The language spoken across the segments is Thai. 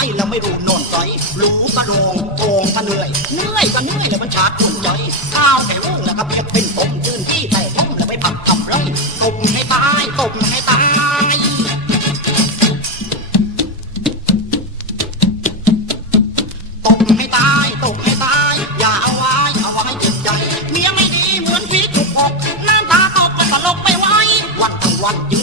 ายแล้วไม่รู้นอนใจรู้กระโดงโกงก็เหนื่อยเหนื่อยก็เหนื่อยแล้วมันชาดหัวใจข้าวแต่วุ้งแล้วก็เพียเป็นตมยืนที่แต่ต้มแล้วไม่ผักทำไรตบให้ตายตบให้ตายตบให้ตายตบให้ตาย อย่าเอาไว้เอาไว้จิตใจเมียไม่ดีเหมือนพี่ถูกอกน้ำตาตกก็ตลกไม่ไหววันทั้งวันยื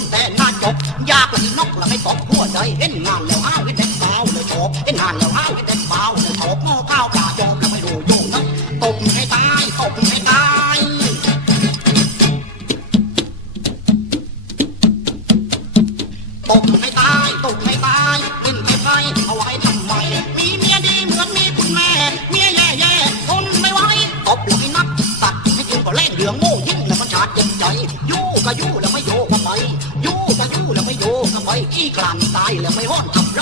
ให้ตายตบให้ตายตบให้ตายตบให้ตายเล่นไปไปเอาไว้ทำไม มีเมียดีเหมือนมีคุณแม่ เมียแย่แย่ทนไม่ไหวตบแล้วให้นักตัดให้กินก็เล่นเหลืองโง่ยิ่งแล้วมันชาดเจ็บใจ ยู่ก็ยู่แล้วไม่โยกก็ไปยู่ก็ยู่แล้วไม่โยกก็ไปขี้กลานตายแล้วไม่ห้อนใจ